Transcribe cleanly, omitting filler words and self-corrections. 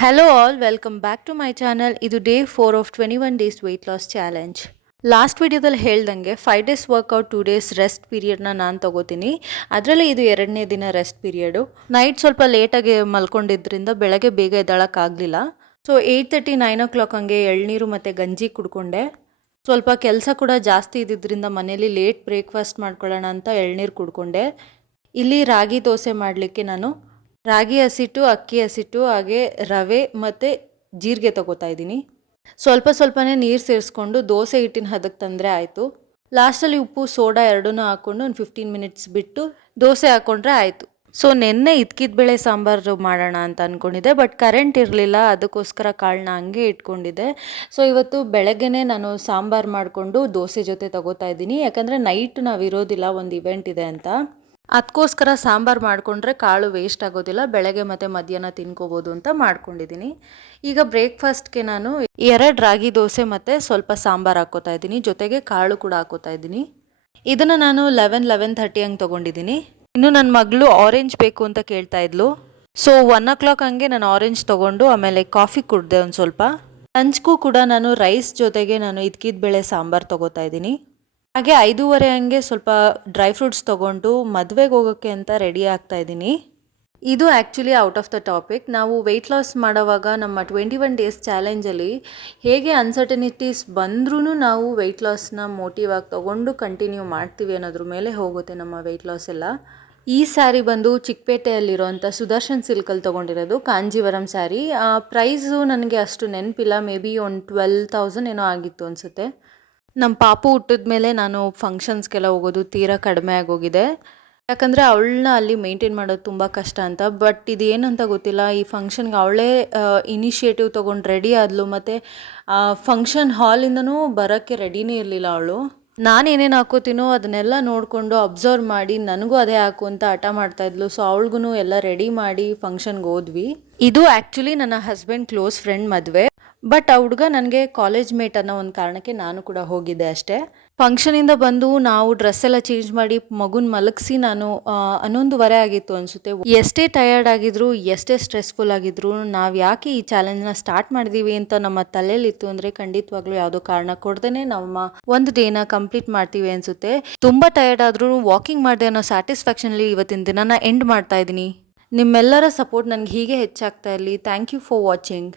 Hello all, welcome back to my channel. ಇದು day 4 of 21 days wait loss challenge. Last ವಿಡಿಯೋದಲ್ಲಿ ಹೇಳ್ದಂಗೆ 5 days workout 2 days rest ಪೀರಿಯಡ್ನ ನಾನು ತಗೋತೀನಿ. ಅದರಲ್ಲಿ ಇದು 2ನೇ ದಿನ ರೆಸ್ಟ್ ಪೀರಿಯಡು. ನೈಟ್ ಸ್ವಲ್ಪ ಲೇಟಾಗಿ ಮಲ್ಕೊಂಡಿದ್ದರಿಂದ ಬೆಳಗ್ಗೆ ಬೇಗ ಎದ್ದೇಳೋಕ್ಕಾಗಲಿಲ್ಲ. ಸೊ 8:30 9 o'clock ಹಂಗೆ ಎಳ್ನೀರು ಮತ್ತು ಗಂಜಿ ಕುಡ್ಕೊಂಡೆ. ಸ್ವಲ್ಪ ಕೆಲಸ ಕೂಡ ಜಾಸ್ತಿ ಇದ್ದಿದ್ದರಿಂದ ಮನೇಲಿ ಲೇಟ್ ಬ್ರೇಕ್ಫಾಸ್ಟ್ ಮಾಡ್ಕೊಳ್ಳೋಣ ಅಂತ ಎಳ್ನೀರು ಕುಡ್ಕೊಂಡೆ. ಇಲ್ಲಿ ರಾಗಿ ದೋಸೆ ಮಾಡಲಿಕ್ಕೆ ನಾನು ರಾಗಿ ಹಸಿಟ್ಟು, ಅಕ್ಕಿ ಹಸಿಟ್ಟು, ಹಾಗೆ ರವೆ ಮತ್ತು ಜೀರಿಗೆ ತೊಗೋತಾ ಇದ್ದೀನಿ. ಸ್ವಲ್ಪನೇ ನೀರು ಸೇರಿಸ್ಕೊಂಡು ದೋಸೆ ಹಿಟ್ಟಿನ ಹದಕ್ಕೆ ತಂದರೆ ಆಯಿತು. ಲಾಸ್ಟಲ್ಲಿ ಉಪ್ಪು ಸೋಡಾ ಎರಡನ್ನೂ ಹಾಕ್ಕೊಂಡು ಒಂದು 15 ಮಿನಿಟ್ಸ್ ಬಿಟ್ಟು ದೋಸೆ ಹಾಕ್ಕೊಂಡ್ರೆ ಆಯಿತು. ಸೊ ನೆನ್ನೆ ಇದ್ಕಿದ ಬೇಳೆ ಸಾಂಬಾರು ಮಾಡೋಣ ಅಂತ ಅಂದ್ಕೊಂಡಿದ್ದೆ, ಬಟ್ ಕರೆಂಟ್ ಇರಲಿಲ್ಲ, ಅದಕ್ಕೋಸ್ಕರ ಕಾಳನ್ನ ಹಂಗೆ ಇಟ್ಕೊಂಡಿದ್ದೆ. ಸೊ ಇವತ್ತು ಬೆಳಗ್ಗೆನೇ ನಾನು ಸಾಂಬಾರು ಮಾಡಿಕೊಂಡು ದೋಸೆ ಜೊತೆ ತೊಗೋತಾ ಇದ್ದೀನಿ, ಯಾಕಂದರೆ ನೈಟ್ ನಾವು ಇರೋದಿಲ್ಲ, ಒಂದು ಇವೆಂಟ್ ಇದೆ ಅಂತ. ಅದಕ್ಕೋಸ್ಕರ ಸಾಂಬಾರು ಮಾಡಿಕೊಂಡ್ರೆ ಕಾಳು ವೇಸ್ಟ್ ಆಗೋದಿಲ್ಲ, ಬೆಳಗ್ಗೆ ಮತ್ತು ಮಧ್ಯಾಹ್ನ ತಿನ್ಕೋಬೋದು ಅಂತ ಮಾಡ್ಕೊಂಡಿದ್ದೀನಿ. ಈಗ ಬ್ರೇಕ್ಫಾಸ್ಟ್ಗೆ ನಾನು 2 ರಾಗಿ ದೋಸೆ ಮತ್ತು ಸ್ವಲ್ಪ ಸಾಂಬಾರು ಹಾಕ್ಕೋತಾ ಇದ್ದೀನಿ, ಜೊತೆಗೆ ಕಾಳು ಕೂಡ ಹಾಕ್ಕೋತಾ ಇದ್ದೀನಿ. ಇದನ್ನು ನಾನು 11:30 ಹಂಗೆ ತೊಗೊಂಡಿದ್ದೀನಿ. ಇನ್ನು ನನ್ನ ಮಗಳು ಆರೆಂಜ್ ಬೇಕು ಅಂತ ಕೇಳ್ತಾ ಇದ್ಲು. ಸೊ 1 o'clock ಹಂಗೆ ನಾನು ಆರೆಂಜ್ ತೊಗೊಂಡು ಆಮೇಲೆ ಕಾಫಿ ಕುಡಿದೆ ಒಂದು ಸ್ವಲ್ಪ. ಲಂಚ್ಗೂ ಕೂಡ ನಾನು ರೈಸ್ ಜೊತೆಗೆ ನಾನು ಇದ್ಕಿದ ಬೇಳೆ ಸಾಂಬಾರು ತೊಗೋತಾ ಇದ್ದೀನಿ. ಹಾಗೆ 5:30 ಹಂಗೆ ಸ್ವಲ್ಪ ಡ್ರೈ ಫ್ರೂಟ್ಸ್ ತೊಗೊಂಡು ಮದುವೆಗೆ ಹೋಗೋಕ್ಕೆ ಅಂತ ರೆಡಿ ಆಗ್ತಾ ಇದ್ದೀನಿ. ಇದು actually out of the topic. ನಾವು ವೆಯ್ಟ್ ಲಾಸ್ ಮಾಡೋವಾಗ ನಮ್ಮ 21 ಡೇಸ್ ಚಾಲೆಂಜಲ್ಲಿ ಹೇಗೆ ಅನ್ಸರ್ಟನಿಟೀಸ್ ಬಂದ್ರೂ ನಾವು ವೆಯ್ಟ್ ಲಾಸ್ನ ಮೋಟಿವ್ ಆಗಿ ತೊಗೊಂಡು ಕಂಟಿನ್ಯೂ ಮಾಡ್ತೀವಿ ಅನ್ನೋದ್ರ ಮೇಲೆ ಹೋಗುತ್ತೆ ನಮ್ಮ ವೆಯ್ಟ್ ಲಾಸ್ ಎಲ್ಲ. ಈ ಸ್ಯಾರಿ ಬಂದು ಚಿಕ್ಕಪೇಟೆಯಲ್ಲಿರೋಂಥ ಸುದರ್ಶನ್ ಸಿಲ್ಕಲ್ಲಿ ತೊಗೊಂಡಿರೋದು, ಕಾಂಜೀವರಂ ಸ್ಯಾರಿ. ಪ್ರೈಸು ನನಗೆ ಅಷ್ಟು ನೆನಪಿಲ್ಲ, ಮೇ ಬಿ ಒಂದು 12,000 ಏನೋ ಆಗಿತ್ತು ಅನಿಸುತ್ತೆ. ನಮ್ಮ ಪಾಪು ಹುಟ್ಟಿದ ಮೇಲೆ ನಾನು ಫಂಕ್ಷನ್ಸ್ಗೆಲ್ಲ ಹೋಗೋದು ತೀರಾ ಕಡಿಮೆ ಆಗೋಗಿದೆ, ಯಾಕಂದರೆ ಅವಳನ್ನ ಅಲ್ಲಿ ಮೇಂಟೈನ್ ಮಾಡೋದು ತುಂಬ ಕಷ್ಟ ಅಂತ. ಬಟ್ ಇದು ಏನಂತ ಗೊತ್ತಿಲ್ಲ, ಈ ಫಂಕ್ಷನ್ಗೆ ಅವಳೇ ಇನಿಷಿಯೇಟಿವ್ ತೊಗೊಂಡು ರೆಡಿ ಆದಳು, ಮತ್ತು ಫಂಕ್ಷನ್ ಹಾಲಿಂದನೂ ಬರೋಕ್ಕೆ ರೆಡಿನೇ ಇರಲಿಲ್ಲ ಅವಳು. ನಾನು ಏನೇನು ಹಾಕೋತೀನೋ ಅದನ್ನೆಲ್ಲ ನೋಡಿಕೊಂಡು ಅಬ್ಸರ್ವ್ ಮಾಡಿ ನನಗೂ ಅದೇ ಹಾಕು ಅಂತ ಹಠ ಮಾಡ್ತಾಯಿದ್ಲು. ಸೊ ಅವಳಿಗೂ ಎಲ್ಲ ರೆಡಿ ಮಾಡಿ ಫಂಕ್ಷನ್ಗೆ ಹೋದ್ವಿ. ಇದು ಆ್ಯಕ್ಚುಲಿ ನನ್ನ ಹಸ್ಬೆಂಡ್ ಕ್ಲೋಸ್ ಫ್ರೆಂಡ್ ಮದುವೆ, ಬಟ್ ಆ ಹುಡುಗ ನನಗೆ ಕಾಲೇಜ್ ಮೇಟ್ ಅನ್ನೋ ಒಂದು ಕಾರಣಕ್ಕೆ ನಾನು ಕೂಡ ಹೋಗಿದ್ದೆ ಅಷ್ಟೇ. ಫಂಕ್ಷನಿಂದ ಬಂದು ನಾವು ಡ್ರೆಸ್ ಎಲ್ಲ ಚೇಂಜ್ ಮಾಡಿ ಮಗುನ ಮಲಗಿಸಿ ನಾನು 11:30 ಆಗಿತ್ತು ಅನಿಸುತ್ತೆ. ಎಷ್ಟೇ ಟಯರ್ಡ್ ಆಗಿದ್ರು, ಎಷ್ಟೇ ಸ್ಟ್ರೆಸ್ಫುಲ್ ಆಗಿದ್ರು, ನಾವು ಯಾಕೆ ಈ ಚಾಲೆಂಜ್ನ ಸ್ಟಾರ್ಟ್ ಮಾಡಿದೀವಿ ಅಂತ ನಮ್ಮ ತಲೆಯಲ್ಲಿತ್ತು ಅಂದರೆ ಖಂಡಿತವಾಗ್ಲೂ ಯಾವುದೋ ಕಾರಣ ಕೊಡ್ದೇ ನಮ್ಮ ಒಂದು ಡೇನ ಕಂಪ್ಲೀಟ್ ಮಾಡ್ತೀವಿ ಅನಿಸುತ್ತೆ. ತುಂಬ ಟಯರ್ಡ್ ಆದರೂ ವಾಕಿಂಗ್ ಮಾಡಿದೆ ಅನ್ನೋ ಸ್ಯಾಟಿಸ್ಫ್ಯಾಕ್ಷನಲ್ಲಿ ಇವತ್ತಿನ ದಿನನ ಎಂಡ್ ಮಾಡ್ತಾ ಇದ್ದೀನಿ. ನಿಮ್ಮೆಲ್ಲರ ಸಪೋರ್ಟ್ ನನಗೆ ಹೀಗೆ ಹೆಚ್ಚಾಗ್ತಾ ಇರಲಿ. Thank you for watching.